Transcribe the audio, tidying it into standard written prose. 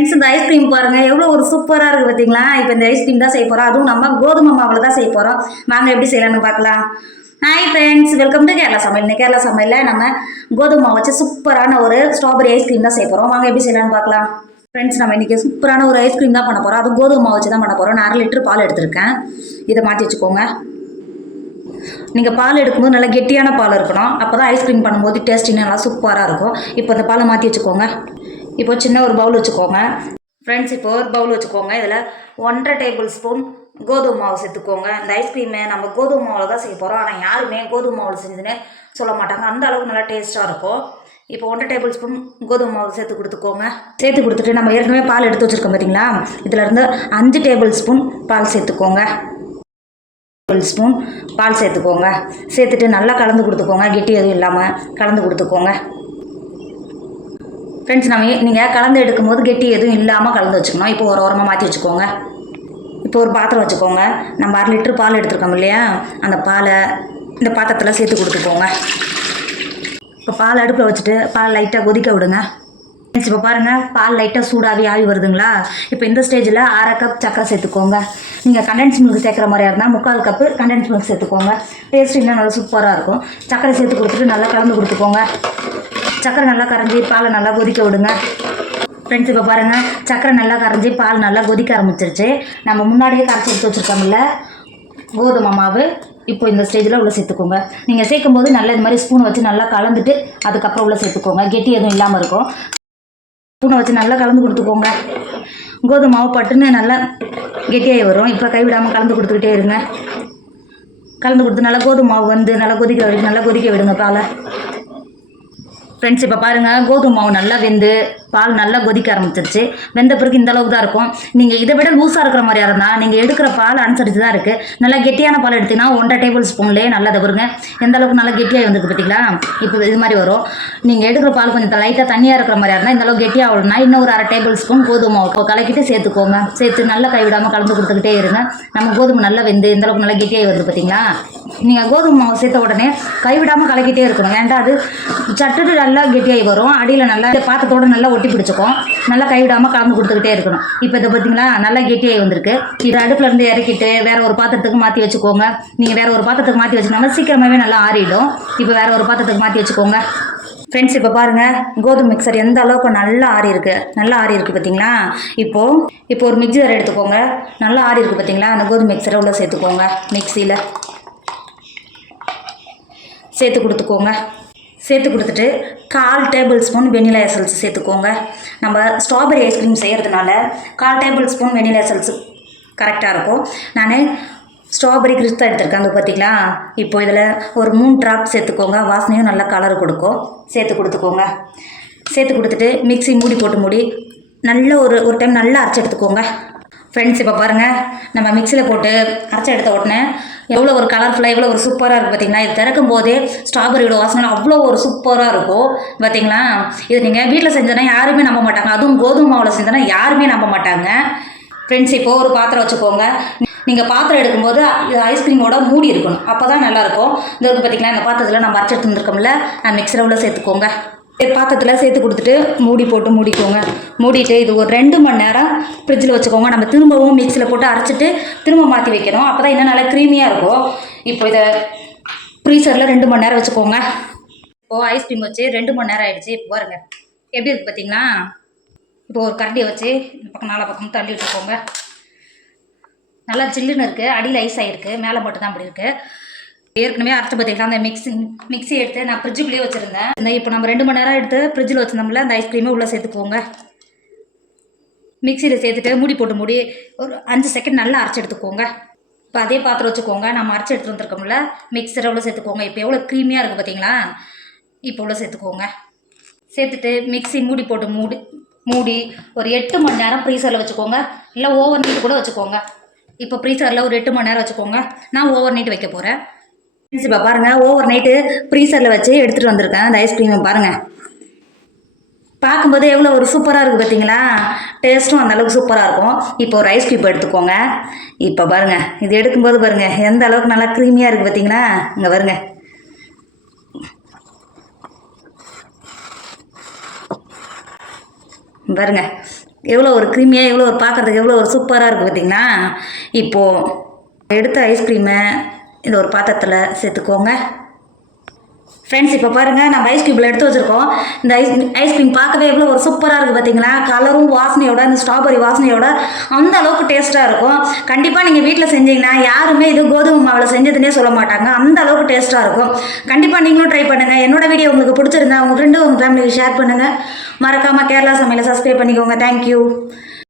Friends இந்த ice cream பாருங்கள் எவ்வளோ ஒரு சூப்பராக இருக்குது பார்த்தீங்களா. இப்போ இந்த ஐஸ்கிரீம் தான் செய்ய போகிறோம், அதுவும் நம்ம கோதுமை மாவில் தான் செய்ய போகிறோம். வாங்க எப்படி செய்யலாம்னு பார்க்கலாம். Hi friends, welcome to Kerala சமையல். இந்த கேரளா சமையலில் நம்ம கோதுமை மாவு வச்சு சூப்பரான ஒரு ஸ்ட்ராபெரி ஐஸ்கிரீம் தான் செய்ய போகிறோம். வாங்க எப்படி செய்யலாம்னு பார்க்கலாம். ஃப்ரெண்ட்ஸ், நம்ம இன்றைக்கி சூப்பரான ஒரு ஐஸ்கிரீம் தான் பண்ண போகிறோம். அது கோதுமை மாவு வச்சு தான் பண்ண போகிறோம். நான் 1/2 லிட்டர் பால் எடுத்திருக்கேன். இதை மாற்றி வச்சுக்கோங்க. நீங்கள் பால் எடுக்கும்போது நல்லா கெட்டியான பால் இருக்கணும், அப்போ தான் ஐஸ்கிரீம் பண்ணும்போது டேஸ்ட் இன்னும் நல்லா சூப்பராக இருக்கும். இப்போ இந்த பாலை மாற்றி வச்சுக்கோங்க. இப்போ சின்ன ஒரு பவுல் வச்சுக்கோங்க. ஃப்ரெண்ட்ஸ், இப்போ ஒரு பவுல் வச்சுக்கோங்க. இதில் 1.5 டேபிள் ஸ்பூன் கோதுமை மாவு சேர்த்துக்கோங்க. இந்த ஐஸ்கிரீமை நம்ம கோதுமை மாவில் தான் செய்ய போகிறோம். ஆனால் யாருமே கோதுமை மாவில் செஞ்சுன்னு சொல்ல மாட்டாங்க, அந்த அளவுக்கு நல்லா டேஸ்ட்டாக இருக்கும். இப்போ 1.5 டேபிள் ஸ்பூன் கோதுமை மாவு சேர்த்து கொடுத்துக்கோங்க. சேர்த்து கொடுத்துட்டு நம்ம ஏற்கனவே பால் எடுத்து வச்சுருக்கோம் பார்த்தீங்களா, இதிலேருந்து 5 டேபிள் ஸ்பூன் பால் சேர்த்துக்கோங்க. ஸ்பூன் பால் சேர்த்துக்கோங்க. சேர்த்துட்டு நல்லா கலந்து கொடுத்துக்கோங்க. கெட்டி எதுவும் இல்லாமல் கலந்து கொடுத்துக்கோங்க. ஃப்ரெண்ட்ஸ், நீங்கள் கலந்து எடுக்கும்போது கெட்டி எதுவும் இல்லாமல் கலந்து வச்சுக்கணும். இப்போ ஒரு ஓரமாக மாற்றி வச்சுக்கோங்க. இப்போ ஒரு பாத்திரம் வச்சுக்கோங்க. நம்ம 1/2 லிட்டர் பால் எடுத்துருக்கோம் இல்லையா, அந்த பாலை இந்த பாத்திரத்தில் சேர்த்து கொடுத்துக்கோங்க. இப்போ பால் அடுப்பில் வச்சுட்டு பால் லைட்டாக கொதிக்க விடுங்க. ஃப்ரெண்ட்ஸ், இப்போ பாருங்கள், பால் லைட்டாக சூடாகி ஆவி வருதுங்களா. இப்போ இந்த ஸ்டேஜில் 1/2 கப் சக்கரை சேர்த்துக்கோங்க. நீங்கள் கண்டென்ஸ் மில்க் சேர்க்குற மாதிரியா இருந்தால் 3/4 கப்பு கண்டென்ஸ் மில்க் சேர்த்துக்கோங்க. டேஸ்ட் இன்னும் நல்லா சூப்பராக இருக்கும். சக்கரை சேர்த்து கொடுத்துட்டு நல்லா கலந்து கொடுத்துக்கோங்க. சக்கரை நல்லா கரைஞ்சி பாலை நல்லா கொதிக்க விடுங்க. ஃப்ரெண்ட்ஸ், இப்போ பாருங்கள், சக்கரை நல்லா கரைஞ்சி பால் நல்லா கொதிக்க ஆரம்பிச்சிருச்சு. நம்ம முன்னாடியே கரைச்சி எடுத்து வச்சுருக்கோம்ல கோதுமை மாவு, இப்போ இந்த ஸ்டேஜில் உள்ள சேர்த்துக்கோங்க. நீங்கள் சேர்க்கும்போது நல்லா இந்த மாதிரி ஸ்பூனை வச்சு நல்லா கலந்துட்டு அதுக்கப்புறம் உள்ள சேர்த்துக்கோங்க. கெட்டி எதுவும் இல்லாமல் இருக்கும். ஸ்பூனை வச்சு நல்லா கலந்து கொடுத்துக்கோங்க. கோதுமை மாவு பட்டுன்னு நல்லா கெட்டியாகி வரும். இப்போ கைவிடாமல் கலந்து கொடுத்துக்கிட்டே இருங்க. கலந்து கொடுத்து நல்லா கோதுமை மாவு வந்து நல்லா கொதிக்க விடுங்க பாலை. ஃப்ரெண்ட்ஸ், இப்போ பாருங்கள், கோதுமை மாவு நல்லா வெந்து பால் நல்லா கொதிக்க ஆரம்பிச்சிருச்சு. வெந்த பிறகு இந்த அளவுக்கு தான் இருக்கும். நீங்கள் இதை விட லூஸாக இருக்கிற மாதிரியா இருந்தால் நீங்கள் எடுக்கிற பால் அனுசரித்து தான் இருக்குது. நல்லா கெட்டியான பால் எடுத்திங்கன்னா 1.5 டேபிள் ஸ்பூன்லேயே நல்லா தருங்க. எந்த அளவுக்கு நல்லா கெட்டியாக வந்துருக்கு பார்த்தீங்களா. இப்போ இது மாதிரி வரும். நீங்கள் எடுக்கிற பால் கொஞ்சம் லைட்டாக தண்ணியாக இருக்கிற மாதிரியா இருந்தால் இந்த அளவுக்கு கெட்டியாக ஆகணும்னா இன்னும் ஒரு 1/2 டேபிள் ஸ்பூன் கோதுமை மாவு கலக்கிட்டு சேர்த்துக்கோங்க. சேர்த்து நல்லா கைவிடாமல் கலந்து கொடுத்துக்கிட்டே இருங்க. நம்ம கோதுமை நல்லா வெந்து இந்த அளவுக்கு நல்லா கெட்டியாகி வருது பார்த்தீங்களா. நீங்கள் கோதுமை மாவு சேர்த்த உடனே கைவிடாமல் கலக்கிட்டே இருக்கணும். ஏன்டா அது சட்டுட்டு நல்லா கெட்டியாகி வரும். அடியில் நல்லா பாத்திரத்தோடு நல்லா ஒட்டி பிடிச்சிக்கும். நல்லா கைவிடாமல் கலந்து கொடுத்துக்கிட்டே இருக்கணும். இப்போ இதை பார்த்தீங்களா நல்லா கெட்டியாகி வந்திருக்கு. இதை அடுப்புலேருந்து இறக்கிட்டு வேறு ஒரு பாத்திரத்துக்கு மாற்றி வச்சுக்கோங்க. நீங்கள் வேறு ஒரு பாத்திரத்துக்கு மாற்றி வச்சுக்கோங்க, சீக்கிரமாகவே நல்லா ஆறிடும். இப்போ வேறு ஒரு பாத்திரத்துக்கு மாற்றி வச்சுக்கோங்க. ஃப்ரெண்ட்ஸ், இப்போ பாருங்கள், கோதுமை மிக்சர் எந்த அளவுக்கு நல்லா ஆறி இருக்குது பார்த்தீங்களா. இப்போ ஒரு மிக்ஸி ஜார் எடுத்துக்கோங்க. நல்லா ஆறி இருக்குது பார்த்தீங்களா. அந்த கோதுமை மிக்சரை உள்ள சேர்த்துக்கோங்க. மிக்சியில் சேர்த்து கொடுத்துக்கோங்க. சேர்த்து கொடுத்துட்டு 1/4 டேபிள் ஸ்பூன் வெனிலா எசன்ஸ் சேர்த்துக்கோங்க. நம்ம ஸ்ட்ராபெரி ஐஸ்கிரீம் செய்கிறதுனால 1/4 டேபிள் ஸ்பூன் வெனிலா எசன்ஸ் கரெக்டாக இருக்கும். நான் ஸ்ட்ராபெரி கிறிஸ்தா எடுத்துருக்கேன் அங்கே பார்த்தீங்களா. இப்போ இதில் ஒரு 3 ட்ராப் சேர்த்துக்கோங்க. வாசனையும் நல்லா கலர் கொடுக்கும். சேர்த்து கொடுத்துக்கோங்க. சேர்த்து கொடுத்துட்டு மிக்ஸி மூடி நல்லா ஒரு டைம் நல்லா அரைச்சி எடுத்துக்கோங்க. ஃப்ரெண்ட்ஸ், இப்போ பாருங்கள், நம்ம மிக்சியில் போட்டு அரைச்சி எடுத்த உடனே எவ்வளோ ஒரு கலர்ஃபுல்லாக எவ்வளோ ஒரு சூப்பராக இருக்குது பார்த்தீங்களா. இது திறக்கும் போதே ஸ்ட்ராபெரியோட வாசனை அவ்வளோ ஒரு சூப்பராக இருக்கும் பார்த்தீங்களா. இது நீங்கள் வீட்டில் செஞ்சோன்னா யாருமே நம்ப மாட்டாங்க, அதுவும் கோதுமை மாவில் செஞ்சோன்னா யாருமே நம்ப மாட்டாங்க. ஃப்ரெண்ட்ஸ், இப்போ ஒரு பாத்திரம் வச்சுக்கோங்க. நீங்கள் பாத்திரம் எடுக்கும்போது ஐஸ்கிரீமோட மூடி இருக்கணும், அப்போ தான் நல்லாயிருக்கும். இந்த இருக்குது பார்த்தீங்களா, இந்த பாத்திரத்தில் நம்ம அரைச்சி எடுத்துருக்கோம்ல, மிக்சரை உள்ள சேர்த்துக்கோங்க. பாத்திரத்தில் சேர்த்து கொடுத்துட்டு மூடிக்கோங்க. மூடிட்டு இது ஒரு 2 மணி நேரம் ஃப்ரிட்ஜில் வச்சுக்கோங்க. நம்ம திரும்பவும் மிக்ஸியில் போட்டு அரைச்சிட்டு திரும்ப மாற்றி வைக்கணும், அப்போ தான் இன்னும் நல்லா க்ரீமியாக இருக்கும். இப்போ இதை ஃப்ரீசரில் 2 மணி நேரம் வச்சுக்கோங்க. இப்போது ஐஸ்கிரீம் வச்சு 2 மணி நேரம் ஆகிடுச்சு. இப்போ பாருங்க எப்படி இருக்குது பார்த்தீங்களா. இப்போ ஒரு கரண்டியை வச்சு இந்த பக்கம் 4 பக்கம் தள்ளி வச்சுக்கோங்க. நல்லா ஜில்லுன்னு இருக்குது, அடியில் ஐஸ் ஆகிருக்கு, மேலே மட்டும் தான் அப்படி இருக்குது. ஏற்கனவே அரைச்சி பார்த்தீங்கன்னா அந்த மிக்ஸி எடுத்து நான் ஃப்ரிட்ஜுக்குள்ளேயே வச்சுருந்தேன். இப்போ நம்ம 2 மணி நேரம் எடுத்து ஃப்ரிட்ஜில் வச்சுருந்தோம்ல, அந்த ஐஸ்கிரீமே உள்ளே சேர்த்துக்கோங்க. மிக்சியில் சேர்த்துட்டு மூடி ஒரு 5 செகண்ட் நல்லா அரைச்சி எடுத்துக்கோங்க. இப்போ அதே பாத்திரம் வச்சுக்கோங்க. நம்ம அரைச்சி எடுத்துகிட்டு வந்துருக்கோம்ல, மிக்சரை உள்ள சேர்த்துக்கோங்க. இப்போ எவ்வளோ க்ரீமியாக இருக்குது பார்த்தீங்களா. இப்போ உள்ள சேர்த்துக்கோங்க. சேர்த்துட்டு மிக்ஸி மூடி ஒரு 8 மணி நேரம் ஃப்ரீசரில் வச்சுக்கோங்க. இல்லை ஓவர் நைட் கூட வச்சுக்கோங்க. இப்போ ஃப்ரீசரில் ஒரு 8 மணி நேரம் வச்சுக்கோங்க. நான் ஓவர் நைட் வைக்க போகிறேன். இப்போ பாருங்கள், ஓவர் நைட்டு ஃப்ரீசரில் வச்சு எடுத்துகிட்டு வந்திருக்கேன் அந்த ஐஸ்கிரீமை. பாருங்கள், பார்க்கும்போது எவ்வளோ ஒரு சூப்பராக இருக்குது பார்த்தீங்களா. டேஸ்ட்டும் அந்தளவுக்கு சூப்பராக இருக்கும். இப்போ ஒரு ஐஸ் க்யூப் எடுத்துக்கோங்க. இப்போ பாருங்கள், இது எடுக்கும்போது பாருங்கள் எந்த அளவுக்கு நல்லா க்ரீமியாக இருக்குது பார்த்தீங்களா. இங்கே பாருங்கள், எவ்வளோ ஒரு க்ரீமியாக எவ்வளோ ஒரு பார்க்குறதுக்கு எவ்வளோ ஒரு சூப்பராக இருக்குது பார்த்தீங்களா. இப்போது எடுத்த ஐஸ்கிரீமை இந்த ஒரு பாத்திரத்தில் சேர்த்துக்கோங்க. ஃப்ரெண்ட்ஸ் இப்போ பாருங்கள், நம்ம ஐஸ் க்யூப்பில் எடுத்து வச்சுருக்கோம். இந்த ஐஸ்கிரீம் பார்க்கவே எவ்வளோ ஒரு சூப்பராக இருக்குது பார்த்தீங்களா. கலரும் வாசனையோட இந்த ஸ்ட்ராபெரி வாசனையோட அந்த அளவுக்கு டேஸ்ட்டாக இருக்கும். கண்டிப்பாக நீங்கள் வீட்டில் செஞ்சீங்கன்னா யாருமே இது கோதுமை மாவில் செஞ்சதுன்னே சொல்ல மாட்டாங்க, அந்த அளவுக்கு டேஸ்ட்டாக இருக்கும். கண்டிப்பாக நீங்களும் ட்ரை பண்ணுங்கள். என்னோட வீடியோ உங்களுக்கு பிடிச்சிருந்தா உங்கள் ஃப்ரெண்டு உங்கள் ஃபேமிலிக்கு ஷேர் பண்ணுங்கள். மறக்காமல் கேரளா சமையலை சப்ஸ்கிரைப் பண்ணிக்கோங்க. தேங்க்யூ.